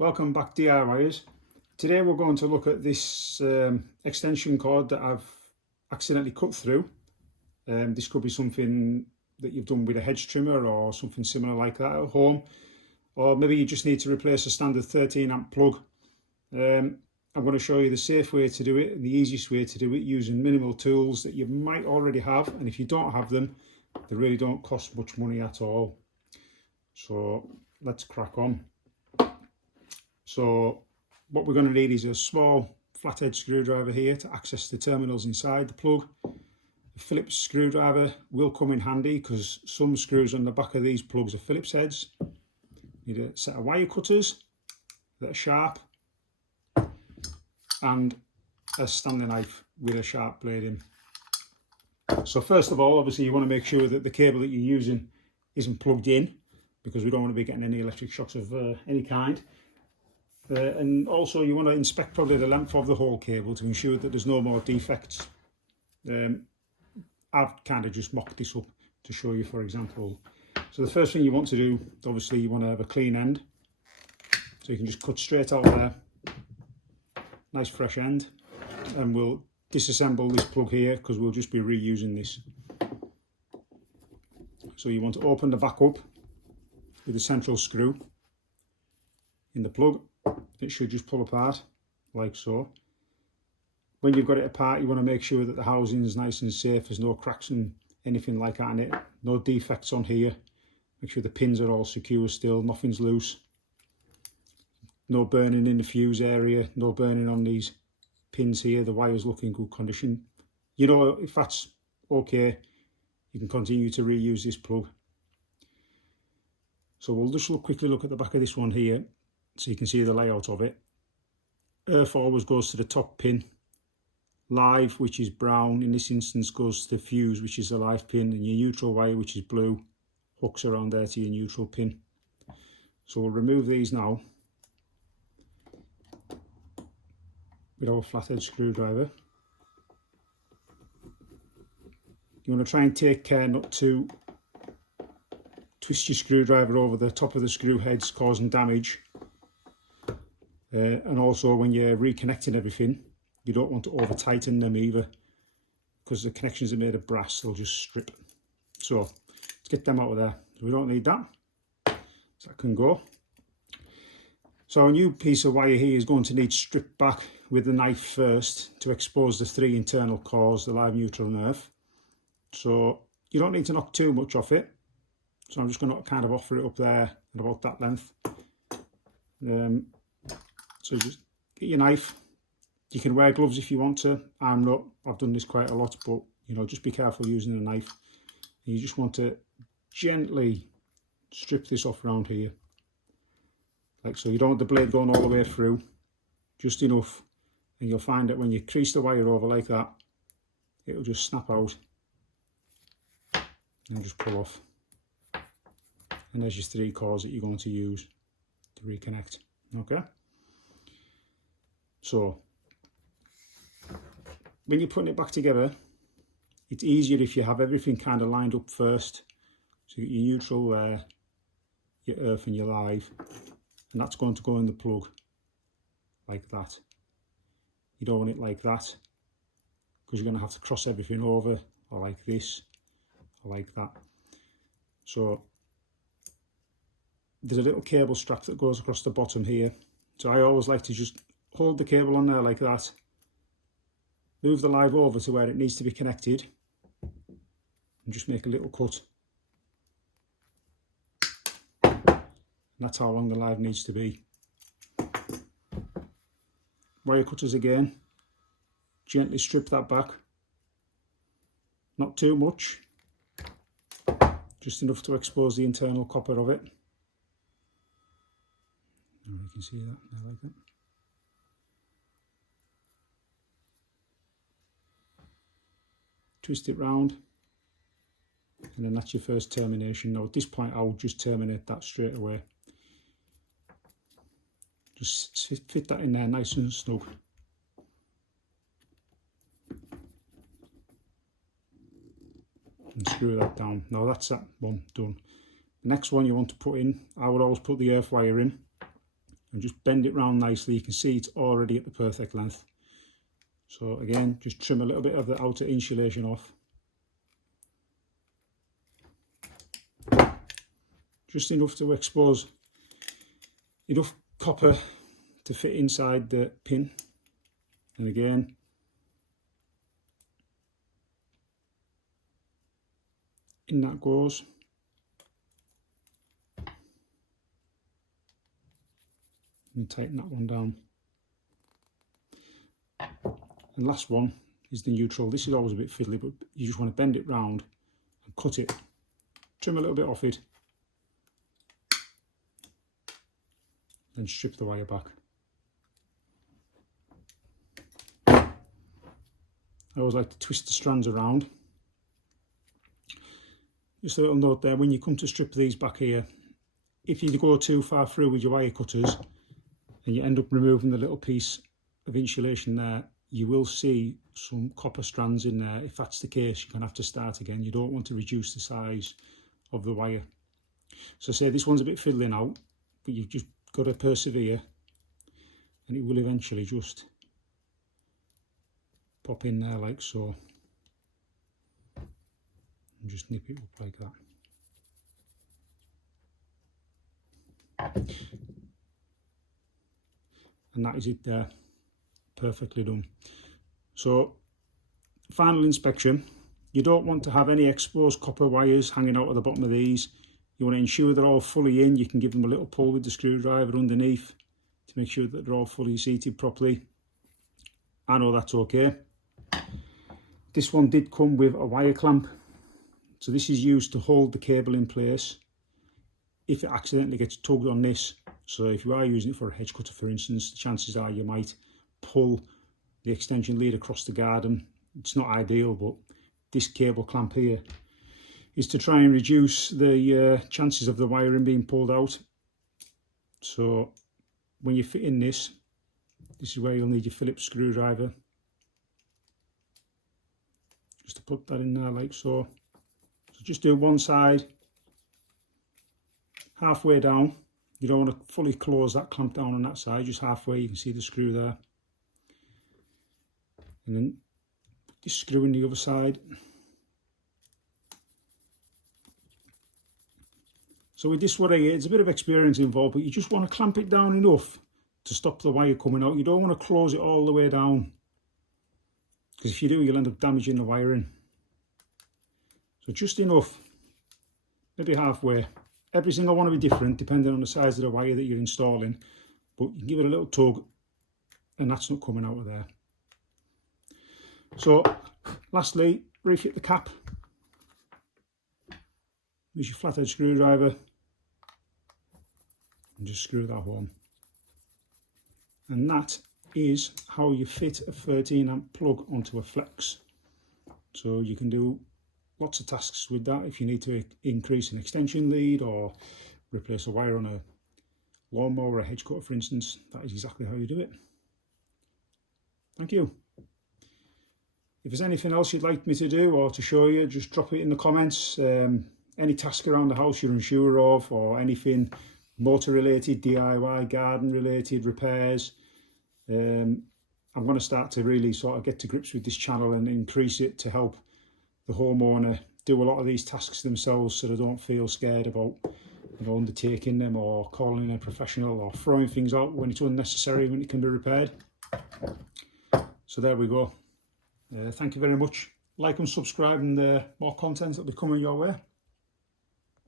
Welcome back, DIYers. Today we're going to look at this extension cord that I've accidentally cut through. This could be something that you've done with a hedge trimmer or something similar like that at home, or maybe you just need to replace a standard 13 amp plug. I'm going to show you the safe way to do it and the easiest way to do it using minimal tools that you might already have, and if you don't have them, they really don't cost much money at all. So let's crack on. So what we're going to need is a small flathead screwdriver here to access the terminals inside the plug. A Phillips screwdriver will come in handy because some screws on the back of these plugs are Phillips heads. Need a set of wire cutters that are sharp and a Stanley knife with a sharp blade in. So first of all, obviously you want to make sure that the cable that you're using isn't plugged in, because we don't want to be getting any electric shocks of any kind. And also you want to inspect probably the length of the whole cable to ensure that there's no more defects. I've kind of just mocked this up to show you, for example. So the first thing you want to do, obviously you want to have a clean end. So you can just cut straight out there, nice fresh end, and we'll disassemble this plug here because we'll just be reusing this. So you want to open the back up with the central screw in the plug. It should just pull apart like so. When you've got it apart, you want to make sure that the housing is nice and safe. There's no cracks and anything like that in it, no defects on here. Make sure the pins are all secure still, nothing's loose. No burning in the fuse area, no burning on these pins here. The wires look in good condition. You know, if that's okay, you can continue to reuse this plug. So we'll just quickly look at the back of this one here so you can see the layout of it. Earth always goes to the top pin. Live, which is brown, in this instance goes to the fuse, which is the live pin, and your neutral wire, which is blue, hooks around there to your neutral pin. So we'll remove these now with our flathead screwdriver. You want to try and take care not to twist your screwdriver over the top of the screw heads, causing damage. And also when you're reconnecting everything, you don't want to over tighten them either, because the connections are made of brass, they'll just strip. So let's get them out of there. We don't need that, so that can go. So a new piece of wire here is going to need stripped back with the knife first to expose the 3 internal cores, the live, neutral and earth. So you don't need to knock too much off it. So I'm just going to kind of offer it up there at about that length. So just get your knife. You can wear gloves if you want to. I'm not. I've done this quite a lot, but you know, just be careful using a knife. And you just want to gently strip this off around here, like so. You don't want the blade going all the way through, just enough, and you'll find that when you crease the wire over like that, it'll just snap out and just pull off. And there's your 3 cores that you're going to use to reconnect. Okay. So when you're putting it back together, it's easier if you have everything kind of lined up first. So you get your neutral there, your earth and your live, and that's going to go in the plug like that. You don't want it like that, because you're going to have to cross everything over, or like this, or like that. So there's a little cable strap that goes across the bottom here. So I always like to just hold the cable on there like that, move the live over to where it needs to be connected, and just make a little cut. And that's how long the live needs to be. Wire cutters again, gently strip that back, not too much, just enough to expose the internal copper of it. You can see that there like that. Twist it round, and then that's your first termination. Now at this point I will just terminate that straight away. Just fit that in there nice and snug. And screw that down. Now that's that one done. The next one you want to put in, I would always put the earth wire in. and just bend it round nicely. You can see it's already at the perfect length. So again, just trim a little bit of the outer insulation off. Just enough to expose enough copper to fit inside the pin. And again, in that goes. And tighten that one down. And last one is the neutral. This is always a bit fiddly, but you just want to bend it round and cut it. Trim a little bit off it. Then strip the wire back. I always like to twist the strands around. Just a little note there, when you come to strip these back here, if you go too far through with your wire cutters and you end up removing the little piece of insulation there, you will see some copper strands in there. If that's the case, you're going to have to start again. You don't want to reduce the size of the wire. So say this one's a bit fiddly now, but you've just got to persevere and it will eventually just pop in there like so. And just nip it up like that. And that is it there, perfectly done. So final inspection, you don't want to have any exposed copper wires hanging out at the bottom of these. You want to ensure they're all fully in. You can give them a little pull with the screwdriver underneath to make sure that they're all fully seated properly. I know that's okay. This one did come with a wire clamp. So this is used to hold the cable in place if it accidentally gets tugged on this. So if you are using it for a hedge cutter, for instance, chances are you might pull the extension lead across the garden. It's not ideal, but this cable clamp here is to try and reduce the chances of the wiring being pulled out. So when you fit in this is where you'll need your Phillips screwdriver. Just to put that in there like so. So just do one side halfway down. You don't want to fully close that clamp down on that side, just halfway. You can see the screw there. And then this screw in the other side. So with this one here, it's a bit of experience involved, but you just want to clamp it down enough to stop the wire coming out. You don't want to close it all the way down, because if you do, you'll end up damaging the wiring. So just enough, maybe halfway. Every single one will be different depending on the size of the wire that you're installing, but you can give it a little tug and that's not coming out of there. So lastly, refit the cap. Use your flathead screwdriver and just screw that home. And that is how you fit a 13 amp plug onto a flex. So you can do lots of tasks with that. If you need to increase an extension lead or replace a wire on a lawnmower or a hedge cutter, for instance, that is exactly how you do it. Thank you. If there's anything else you'd like me to do or to show you, just drop it in the comments. Any task around the house you're unsure of, or anything motor related, DIY, garden related, repairs. I'm going to start to really sort of get to grips with this channel and increase it to help the homeowner do a lot of these tasks themselves, so they don't feel scared about, you know, undertaking them or calling in a professional or throwing things out when it's unnecessary, when it can be repaired. So there we go. Thank you very much. Like and subscribe, and more content will be coming your way.